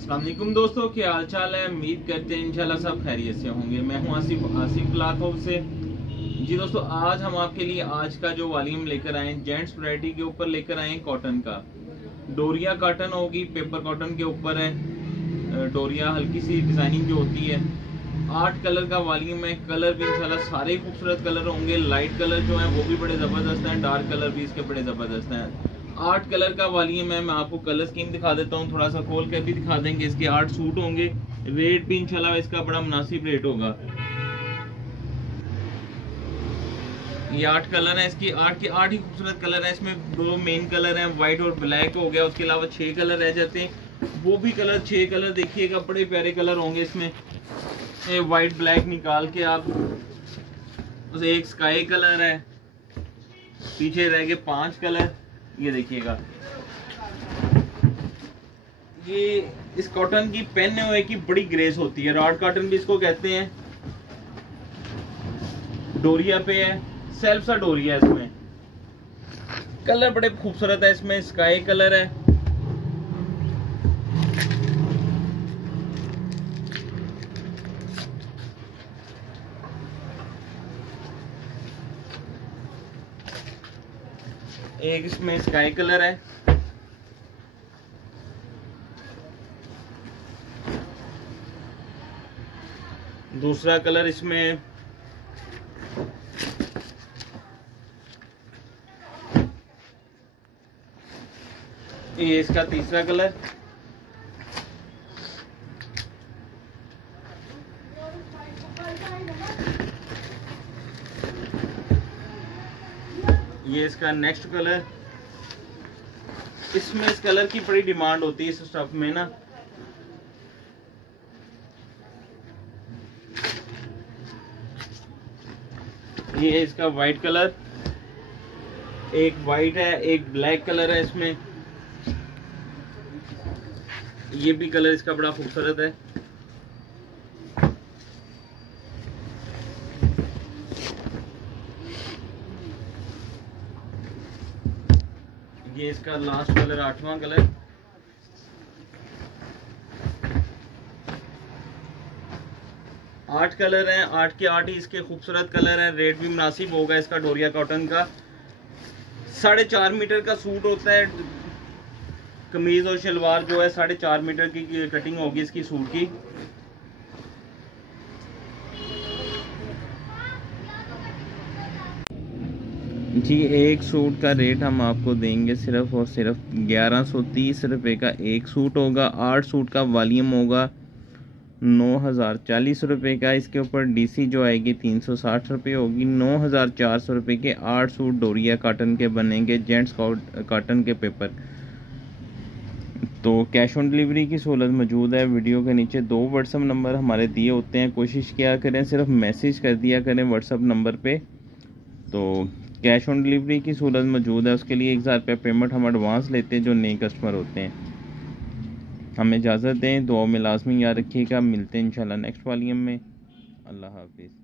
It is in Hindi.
अस्सलाम वालेकुम दोस्तों, क्या हाल चाल है। उम्मीद करते हैं इंशाल्लाह सब खैरियत से होंगे। मैं हूं आसिफ क्लॉथ हाउस से। जी दोस्तों, आज हम आपके लिए आज का जो वॉल्यूम लेकर आए जेंट्स वैरायटी के ऊपर लेकर आए कॉटन का। डोरिया कॉटन होगी, पेपर कॉटन के ऊपर है। डोरिया हल्की सी डिजाइनिंग जो होती है। 8 कलर का वॉल्यूम है। कलर भी इंशाल्लाह सारे खूबसूरत कलर होंगे। लाइट कलर जो है वो भी बड़े जबरदस्त हैं, डार्क कलर भी इसके बड़े जबरदस्त हैं। 8 कलर का वॉल्यूम है। मैं आपको कलर स्कीम दिखा देता हूँ, थोड़ा सा खोल कर भी दिखा देंगे। इसके 8 सूट होंगे। रेट भी इंशाल्लाह इसका बड़ा मुनासिब रेट होगा। ये 8 कलर है। इसकी 8 के 8 ही खूबसूरत कलर है। इसमें 2 मेन कलर हैं, व्हाइट और ब्लैक हो गया। उसके अलावा 6 कलर रह जाते हैं। वो भी कलर 6 कलर देखिएगा, बड़े प्यारे कलर होंगे इसमें। व्हाइट ब्लैक निकाल के आप एक स्काई कलर है, पीछे रह गए 5 कलर। ये देखिएगा, ये इस कॉटन की पहनने हुए की बड़ी ग्रेस होती है। रॉड कॉटन भी इसको कहते हैं। डोरिया पे है, सेल्फ सा डोरिया है। इसमें कलर बड़े खूबसूरत है। इसमें स्काई कलर है, एक इसमें स्काई कलर है, दूसरा कलर इसमें ये इसका तीसरा कलर, ये इसका नेक्स्ट कलर। इसमें इस कलर की बड़ी डिमांड होती है इस स्टफ में ना। ये इसका वाइट कलर, एक वाइट है, एक ब्लैक कलर है इसमें। ये भी कलर इसका बड़ा खूबसूरत है। ये इसका लास्ट कलर 8वां कलर। आठ कलर हैं, 8 के 8 ही इसके खूबसूरत कलर हैं। रेट भी मुनासिब होगा इसका। डोरिया कॉटन का 4.5 मीटर का सूट होता है। कमीज और शलवार जो है 4.5 मीटर की कटिंग होगी इसकी सूट की। जी, एक सूट का रेट हम आपको देंगे सिर्फ और सिर्फ 1130 रुपये का एक सूट होगा। 8 सूट का वॉल्यूम होगा 9040 रुपये का। इसके ऊपर डीसी जो आएगी 360 रुपये होगी। 9400 रुपये के 8 सूट डोरिया कॉटन के बनेंगे, जेंट्स कॉटन के पेपर। तो कैश ऑन डिलीवरी की सहूलत मौजूद है। वीडियो के नीचे 2 व्हाट्सअप नंबर हमारे दिए होते हैं। कोशिश किया करें सिर्फ मैसेज कर दिया करें व्हाट्सअप नंबर पे। तो कैश ऑन डिलीवरी की सहूलत मौजूद है। उसके लिए 1000 रुपये पेमेंट हम एडवांस लेते हैं जो नए कस्टमर होते हैं। हमें इजाज़त दें, दुआ में लाजमी याद रखिएगा। मिलते हैं इंशाल्लाह नेक्स्ट वॉल्यूम में। अल्लाह हाफिज़।